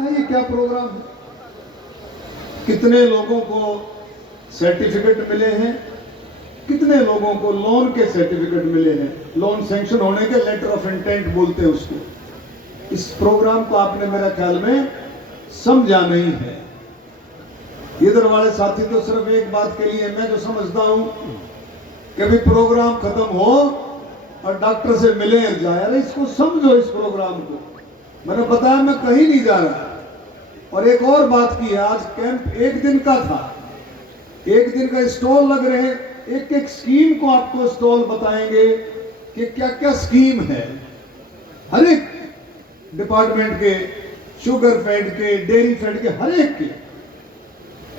ये क्या प्रोग्राम है? कितने लोगों को सर्टिफिकेट मिले हैं, कितने लोगों को लोन के सर्टिफिकेट मिले हैं, लोन सैंक्शन होने के लेटर ऑफ इंटेंट बोलते हैं उसको। इस प्रोग्राम को आपने मेरा ख्याल में समझा नहीं है। इधर वाले साथी तो सिर्फ एक बात के लिए, मैं जो समझता हूं कि अभी प्रोग्राम खत्म हो और डॉक्टर से मिले जाए। अरे इसको समझो, इस प्रोग्राम को। मैंने बताया मैं कहीं नहीं जा रहा। और एक और बात की है, आज कैंप एक दिन का था, एक दिन का स्टॉल लग रहे हैं। एक एक स्कीम को आपको स्टॉल बताएंगे कि क्या क्या स्कीम है हर एक डिपार्टमेंट के, शुगर फेड के, डेयरी फेड के, हर एक के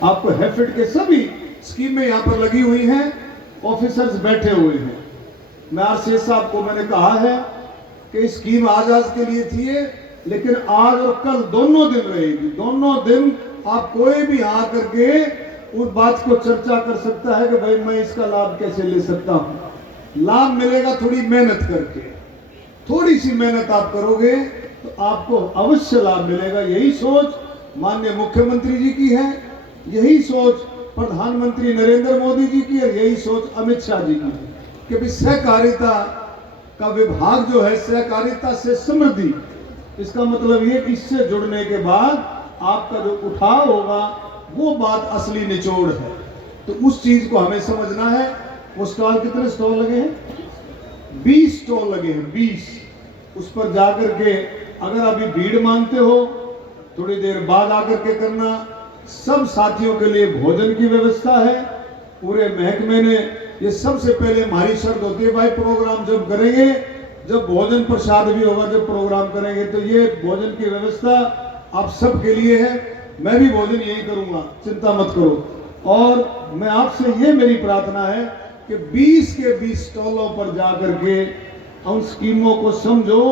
आपको हैफेड के सभी स्कीमें यहां पर लगी हुई हैं, ऑफिसर्स बैठे हुए हैं। मैं आरसीएस साहब को मैंने कहा है कि स्कीम आज के लिए थी, लेकिन आज और कल दोनों दिन रहेगी। दोनों दिन आप कोई भी आकर के उस बात को चर्चा कर सकता है कि भाई मैं इसका लाभ कैसे ले सकता हूं। लाभ मिलेगा थोड़ी मेहनत करके, थोड़ी सी मेहनत आप करोगे तो आपको अवश्य लाभ मिलेगा। यही सोच माननीय मुख्यमंत्री जी की है, यही सोच प्रधानमंत्री नरेंद्र मोदी जी की, और यही सोच अमित शाह जी की है कि भी सहकारिता का विभाग जो है, सहकारिता से समृद्धि, इसका मतलब ये कि इससे जुड़ने के बाद आपका जो उठाव होगा वो बात असली निचोड़ है। तो उस चीज को हमें समझना है। वो स्टॉल, कितने स्टॉल लगे हैं? 20 स्टॉल लगे हैं, 20। उस पर जाकर के अगर अभी भीड़ मानते हो, थोड़ी देर बाद आकर के करना। सब साथियों के लिए भोजन की व्यवस्था है पूरे महकमे ने। ये सबसे पहले हमारी शर्त होती है, भाई प्रोग्राम जब करेंगे, जब भोजन प्रसाद भी होगा, जब प्रोग्राम करेंगे, तो ये भोजन की व्यवस्था आप सब के लिए है। मैं भी भोजन यही करूंगा, चिंता मत करो। और मैं आपसे ये मेरी प्रार्थना है कि 20 के 20 स्टॉलों पर जाकर के उन स्कीमों को समझो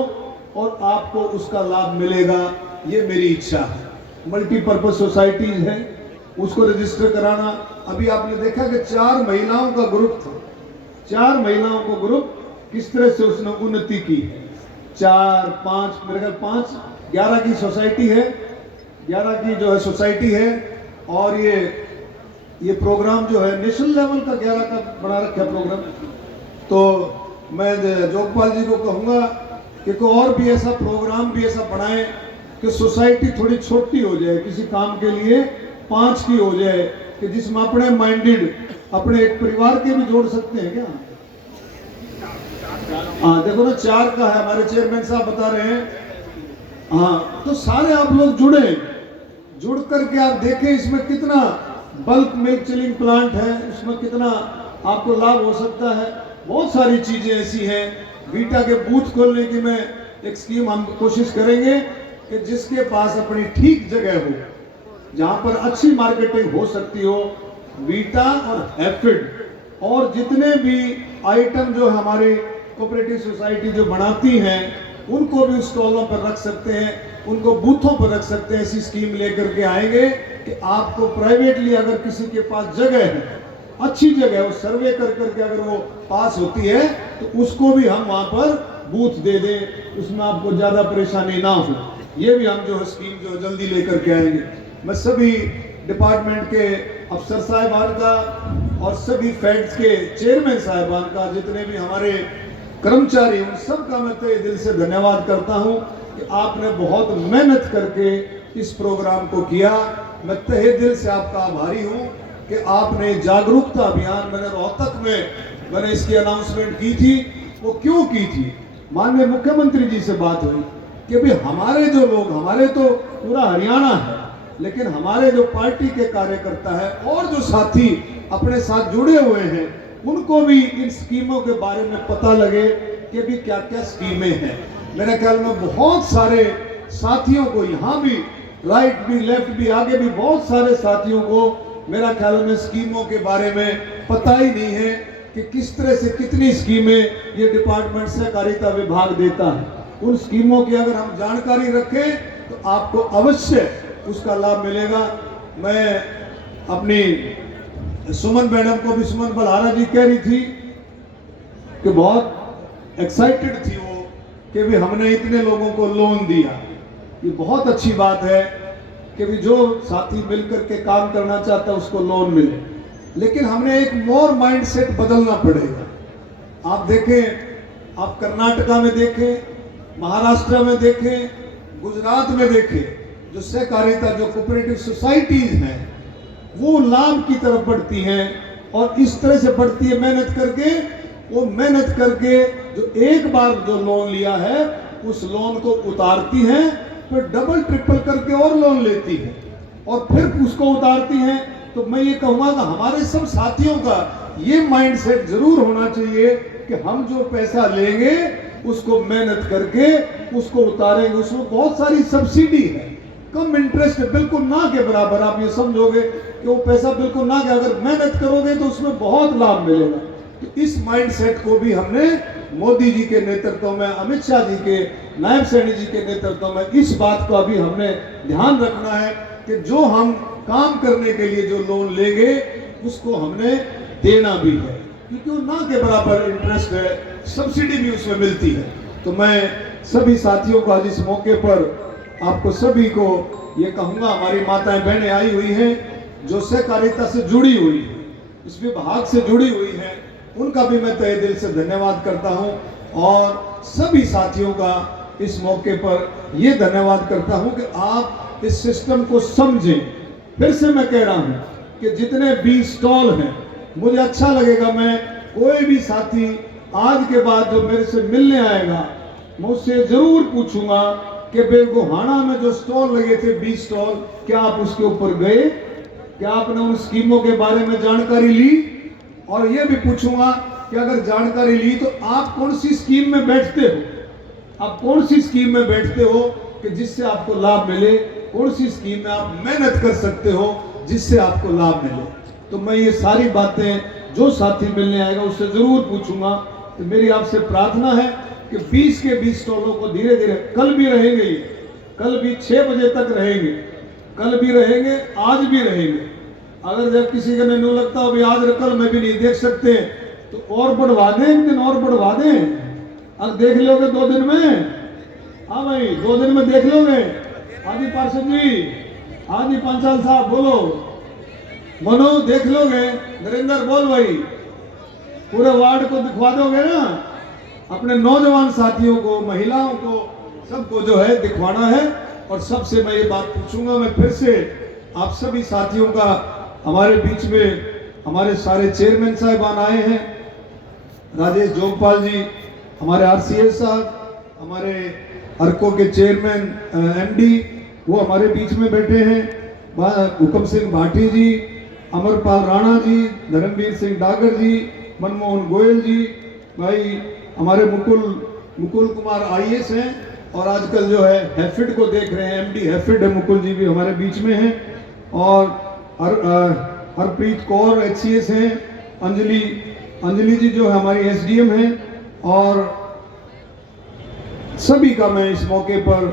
और आपको उसका लाभ मिलेगा, ये मेरी इच्छा है। मल्टीपर्पज सोसाइटीज है, उसको रजिस्टर कराना। अभी आपने देखा कि 4 महिलाओं का ग्रुप था, 4 महिलाओं को ग्रुप किस तरह से उसने उन्नति की। 4, 5, मेरे ख्याल 5, 11 की सोसाइटी है, 11 की जो है सोसाइटी है। और ये प्रोग्राम जो है नेशनल लेवल का 11 का बना रखा है प्रोग्राम। तो मैं जोगपाल जी को कहूँगा कि कोई और भी ऐसा प्रोग्राम भी ऐसा बनाए कि सोसाइटी थोड़ी छोटी हो जाए, किसी काम के लिए 5 की हो जाए, कि जिसमें अपने माइंडेड, अपने एक परिवार के भी जोड़ सकते हैं क्या? हाँ देखो ना, 4 का है, हमारे चेयरमैन साहब बता रहे हैं। हाँ तो सारे आप लोग जुड़ करके आप देखें इसमें कितना बल्क मिल्क चिलिंग प्लांट है, उसमें कितना आपको लाभ हो सकता है। बहुत सारी चीजें ऐसी हैं। वीटा के बूथ खोलने की मैं एक स्कीम हम कोशिश करेंगे कि जिसके पास अपनी ठीक जगह हो, जहां पर अच्छी मार्केटिंग हो सकती हो, वीटा और हैफेड और जितने भी आइटम जो हमारी कोऑपरेटिव सोसाइटी जो बनाती हैं, उनको भी स्टॉलों पर रख सकते हैं, उनको बूथों पर रख सकते हैं। ऐसी स्कीम लेकर के आएंगे कि आपको प्राइवेटली अगर किसी के पास जगह है, अच्छी जगह, वो सर्वे कर करके अगर वो पास होती है तो उसको भी हम वहां पर बूथ दे दें, उसमें आपको ज्यादा परेशानी ना हो। ये भी हम जो है स्कीम जो जल्दी लेकर के आएंगे। मैं सभी डिपार्टमेंट के अफसर साहिबान का और सभी फेड्स के चेयरमैन साहिबान का, जितने भी हमारे कर्मचारी, उन सब का मैं तहे दिल से धन्यवाद करता हूं कि आपने बहुत मेहनत करके इस प्रोग्राम को किया। मैं तहे दिल से आपका आभारी हूं कि आपने जागरूकता अभियान, मैंने रोहतक में मैंने इसकी अनाउंसमेंट की थी। वो क्यों की थी? माननीय मुख्यमंत्री जी से बात हुई कि भाई हमारे जो लोग, हमारे तो पूरा हरियाणा है, लेकिन हमारे जो पार्टी के कार्यकर्ता है और जो साथी अपने साथ जुड़े हुए हैं, उनको भी इन स्कीमों के बारे में पता लगे कि भी क्या क्या स्कीमें हैं। मेरे ख्याल में बहुत सारे साथियों को, यहाँ भी राइट भी, लेफ्ट भी, आगे भी बहुत सारे साथियों को मेरा ख्याल में स्कीमों के बारे में पता ही नहीं है कि किस तरह से कितनी स्कीमें ये डिपार्टमेंट सहकारिता विभाग देता है। उन स्कीमों की अगर हम जानकारी रखें तो आपको अवश्य उसका लाभ मिलेगा। मैं अपनी सुमन मैडम को भी, सुमन बलहारा जी कह रही थी कि बहुत एक्साइटेड थी वो कि भी हमने इतने लोगों को लोन दिया। ये बहुत अच्छी बात है कि भी जो साथी मिलकर के काम करना चाहता है उसको लोन मिले, लेकिन हमने एक मोर माइंडसेट बदलना पड़ेगा। आप देखें, आप कर्नाटका में देखें, महाराष्ट्र में देखें, गुजरात में देखें, जो सहकारिता, जो कोऑपरेटिव सोसाइटीज हैं वो लाभ की तरफ बढ़ती हैं और इस तरह से बढ़ती है मेहनत करके। वो मेहनत करके जो एक बार जो लोन लिया है उस लोन को उतारती हैं, फिर डबल ट्रिपल करके और लोन लेती है और फिर उसको उतारती हैं। तो मैं ये कहूँगा कि हमारे सब साथियों का ये माइंडसेट जरूर होना चाहिए कि हम जो पैसा लेंगे उसको मेहनत करके उसको उतारेंगे। उसमें बहुत सारी सब्सिडी है, कम इंटरेस्ट है, बिल्कुल ना के बराबर। आप ये समझोगे कि वो पैसा बिल्कुल ना के, अगर मेहनत करोगे तो उसमें बहुत लाभ मिलेगा। तो इस माइंडसेट को भी हमने मोदी जी के नेतृत्व में, अमित शाह जी के, नायब सैनी जी के नेतृत्व में इस बात का भी हमने ध्यान रखना है कि जो हम काम करने के लिए जो लोन लेंगे उसको हमने देना भी है, क्योंकि वो ना के बराबर इंटरेस्ट है, सब्सिडी भी उसमें मिलती है। तो मैं सभी साथियों को आज इस मौके पर आपको सभी को ये कहूँगा, हमारी माताएं बहनें आई हुई हैं जो सहकारिता से जुड़ी हुई है, इस विभाग से जुड़ी हुई है, उनका भी मैं तहे दिल से धन्यवाद करता हूं और सभी साथियों का इस मौके पर ये धन्यवाद करता हूं कि आप इस सिस्टम को समझें। फिर से मैं कह रहा हूं कि जितने भी स्टॉल हैं, मुझे अच्छा लगेगा, मैं कोई भी साथी आज के बाद जो मेरे से मिलने आएगा मैं उससे जरूर पूछूंगा कि बेगोहाना में जो स्टॉल लगे थे 20 स्टॉल, क्या आप उसके ऊपर गए? क्या आपने उन स्कीमों के बारे में जानकारी ली? और ये भी पूछूंगा कि अगर जानकारी ली तो आप कौन सी स्कीम में बैठते हो, आप कौन सी स्कीम में बैठते हो कि जिससे आपको लाभ मिले, कौन सी स्कीम में आप मेहनत कर सकते हो जिससे आपको लाभ मिले। तो मैं ये सारी बातें जो साथी मिलने आएगा उससे जरूर पूछूंगा। तो मेरी आपसे प्रार्थना है कि 20 के 20 स्टॉलों को धीरे धीरे, कल भी रहेंगे, कल भी 6 बजे तक रहेंगे, कल भी रहेंगे, आज भी रहेंगे। अगर जब किसी का नहीं लगता अभी आज कल में भी नहीं देख सकते तो और बढ़वा दें, एक दिन और बढ़वा दें। अब देख लोगे 2 दिन में, हाँ भाई 2 दिन में देख लोगे। आदि पार्षद जी, आदि पंचाल साहब बोलो, मनो देख लोगे, नरेंद्र बोल भाई, पूरे वार्ड को दिखवा दोगे ना, अपने नौजवान साथियों को, महिलाओं को, सबको जो है दिखवाना है। और सबसे मैं ये बात पूछूंगा, मैं फिर से आप सभी साथियों का, हमारे बीच में हमारे सारे चेयरमैन साहिबान आए हैं, राजेश जोगपाल जी, हमारे आरसीएस साहब, हमारे अर्को के चेयरमैन एमडी वो हमारे बीच में बैठे हैं, हुक्म सिंह भाटी जी, अमरपाल राणा जी, धर्मवीर सिंह डागर जी, मनमोहन गोयल जी, भाई हमारे मुकुल कुमार आईएएस हैं और आजकल जो है हैफिड को देख रहे हैं, एमडी हैफिड है, मुकुल जी भी हमारे बीच में हैं, और हरप्रीत कौर एचसीएस हैं, अंजलि जी जो है हमारी एसडीएम हैं, और सभी का मैं इस मौके पर,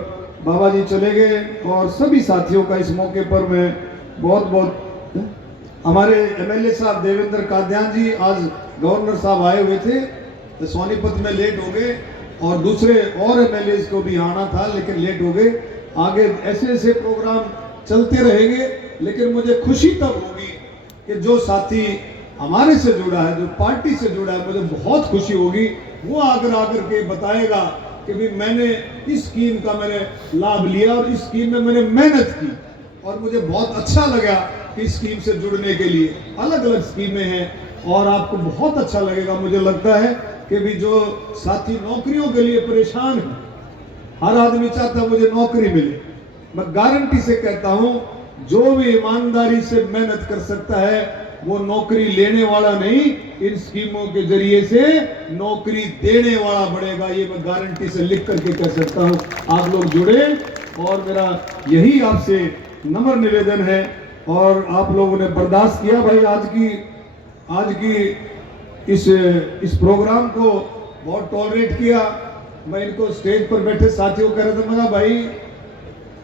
बाबा जी चले गए, और सभी साथियों का इस मौके पर मैं बहुत बहुत, हमारे एमएलए साहब देवेंद्र काद्यान जी, आज गवर्नर साहब आए हुए थे तो सोनीपत में लेट हो गए, और दूसरे और एमएलए को भी आना था लेकिन लेट हो गए। आगे ऐसे ऐसे प्रोग्राम चलते रहेंगे, लेकिन मुझे खुशी तब होगी कि जो साथी हमारे से जुड़ा है, जो पार्टी से जुड़ा है, मुझे बहुत खुशी होगी, वो आकर के बताएगा कि भी मैंने इस स्कीम का मैंने लाभ लिया और इस स्कीम में मैंने मेहनत की और मुझे बहुत अच्छा लगा कि इस स्कीम से जुड़ने के लिए। अलग अलग स्कीमें हैं और आपको बहुत अच्छा लगेगा। मुझे लगता है कि भी जो साथी नौकरियों के लिए परेशान है, हर आदमी चाहता है मुझे नौकरी मिले, मैं गारंटी से कहता हूं जो भी ईमानदारी से मेहनत कर सकता है वो नौकरी लेने वाला नहीं, इन स्कीमों के जरिए से नौकरी देने वाला बढ़ेगा, ये मैं गारंटी से लिख करके कह सकता हूं। आप लोग जुड़े और मेरा यही आपसे नम्र निवेदन है, और आप लोगों ने बर्दाश्त किया भाई आज की इस प्रोग्राम को बहुत टॉलरेट किया। मैं इनको स्टेज पर बैठे साथियों कह रहा था, मैं भाई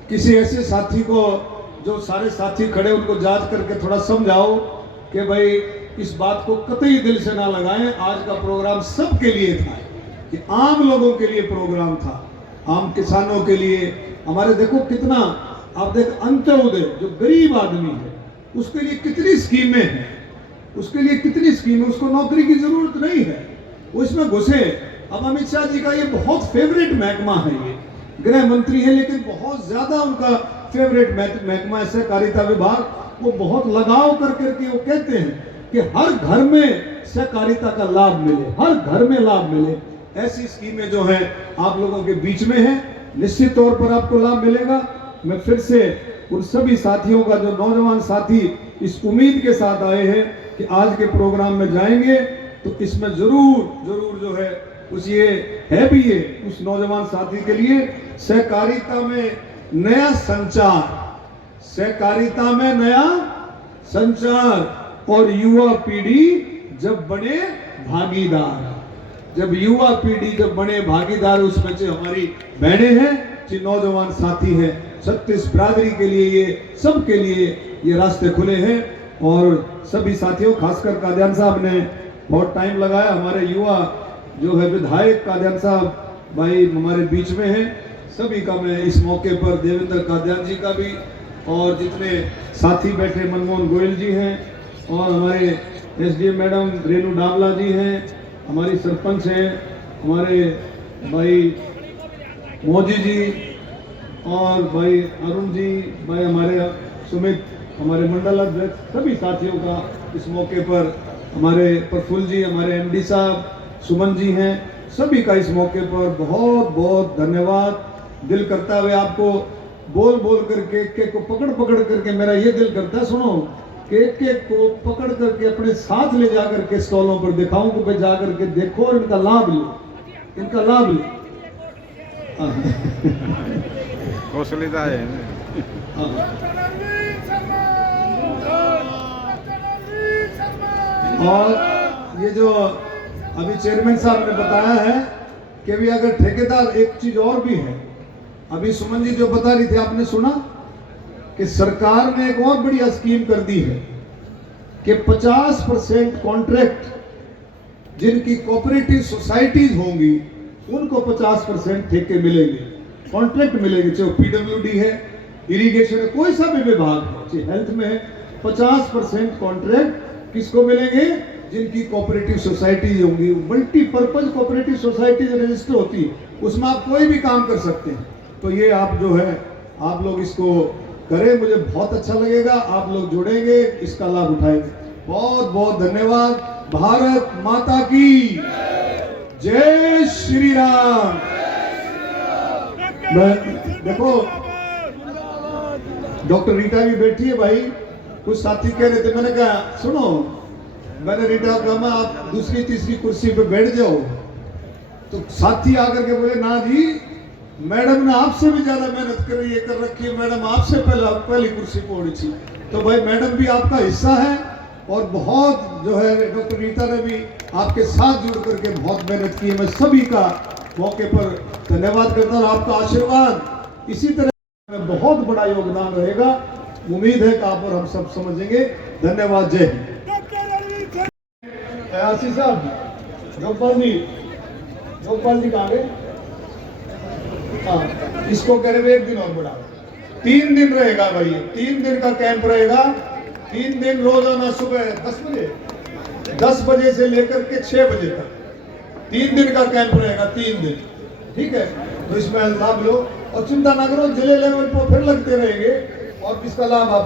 किसी ऐसे साथी को, जो सारे साथी खड़े उनको जांच करके थोड़ा समझाओ कि भाई इस बात को कतई दिल से ना लगाएं। आज का प्रोग्राम सबके लिए था, कि आम लोगों के लिए प्रोग्राम था, आम किसानों के लिए, हमारे देखो कितना, आप देख अंत्योदय जो गरीब आदमी है उसके लिए कितनी स्कीमें हैं, उसके लिए कितनी स्कीमें, उसको नौकरी की जरूरत नहीं है, वो इसमें घुसे। अब अमित शाह जी का ये बहुत फेवरेट महकमा है, ये गृह मंत्री है लेकिन बहुत ज्यादा उनका फेवरेट महकमा है सहकारिता विभाग। वो बहुत लगाव कर करके वो कहते हैं कि हर घर में सहकारिता का लाभ मिले, हर घर में लाभ मिले। ऐसी स्कीमें जो है आप लोगों के बीच में है, निश्चित तौर पर आपको लाभ मिलेगा। मैं फिर से उन सभी साथियों का, जो नौजवान साथी इस उम्मीद के साथ आए हैं कि आज के प्रोग्राम में जाएंगे तो इसमें जरूर जो है उस ये है भी ये उस नौजवान साथी के लिए सहकारिता में नया संचार, सहकारिता में नया संचार। और युवा पीढ़ी जब बने भागीदार, जब युवा पीढ़ी जब बने भागीदार, उसमें से हमारी बहनें हैं, जो नौजवान साथी हैं, 36 बिरादरी के लिए, ये सबके लिए ये रास्ते खुले हैं। और सभी साथियों, खासकर कादियान साहब ने बहुत टाइम लगाया, हमारे युवा जो है विधायक कादियान साहब भाई हमारे बीच में हैं, सभी का मैं इस मौके पर, देवेंद्र कादियान जी का भी, और जितने साथी बैठे, मनमोहन गोयल जी हैं, और हमारे एसडीएम मैडम रेनू डावला जी हैं, हमारी सरपंच हैं हमारे भाई मोदी जी, और भाई अरुण जी, भाई हमारे सुमित, हमारे मंडल अध्यक्ष, सभी साथियों का इस मौके पर, हमारे प्रफुल्ल जी, हमारे एमडी साहब, सुमन जी हैं, सभी का इस मौके पर बहुत बहुत धन्यवाद। दिल करता है आपको बोल बोल करके, केक को पकड़ पकड़ करके, मेरा ये दिल करता है, सुनो, केक को पकड़ करके अपने साथ ले जा करके स्टॉलों पर दिखाऊं कि भाई जा करके देखो और इनका लाभ लो, इनका लाभ लो। कौशलिता है। और ये जो अभी चेयरमैन साहब ने बताया है कि भी अगर ठेकेदार, एक चीज और भी है, अभी सुमन जी जो बता रही थी, आपने सुना कि सरकार ने एक और बढ़िया स्कीम कर दी है कि 50% कॉन्ट्रैक्ट जिनकी कोऑपरेटिव सोसाइटीज होंगी उनको 50% ठेके मिलेंगे, कॉन्ट्रैक्ट मिलेंगे, चाहे पीडब्ल्यूडी है, इरिगेशन है, कोई सा भी विभाग है, चाहे हेल्थ में है, 50% कॉन्ट्रैक्ट किसको मिलेंगे? जिनकी कोऑपरेटिव सोसाइटी होंगी, मल्टीपर्पज कोऑपरेटिव सोसाइटी रजिस्टर होती है, उसमें आप कोई भी काम कर सकते हैं। तो ये आप जो है, आप लोग इसको करें, मुझे बहुत अच्छा लगेगा, आप लोग जुड़ेंगे, इसका लाभ उठाएंगे। बहुत बहुत धन्यवाद। भारत माता की जय श्री राम। देखो डॉक्टर रीटा भी बैठी है भाई, कुछ साथी कह रहे थे, मैंने कहा सुनो, मैंने रीटा को कहा आप दूसरी तीसरी कुर्सी पे बैठ जाओ, तो साथी आकर के बोले ना जी, मैडम ने आपसे भी ज्यादा मेहनत कर ये कर रखी है, मैडम आपसे पहली कुर्सी पे उड़ी थी। तो भाई मैडम भी आपका हिस्सा है, और बहुत जो है डॉक्टर रीता ने भी आपके साथ जुड़ करके बहुत मेहनत की है। मैं सभी का मौके पर धन्यवाद करता हूँ। आपका आशीर्वाद इसी तरह में बहुत बड़ा योगदान रहेगा, उम्मीद है कि आप और हम सब समझेंगे। धन्यवाद। जय हिंद। आशीष साहब, गोपाल जी कहाँ गए? हाँ, इसको कह रहे एक दिन और बढ़ा, 3 दिन रहेगा भाई, 3 दिन का कैंप रहेगा। 3 दिन रोजाना सुबह 10 बजे से लेकर के 6 बजे तक 3 दिन का कैंप रहेगा, 3 दिन, ठीक है। तो इसमें लाभ लो और चिंता ना करो, जिले लेवल पर फिर लगते रहेंगे और इसका लाभ आप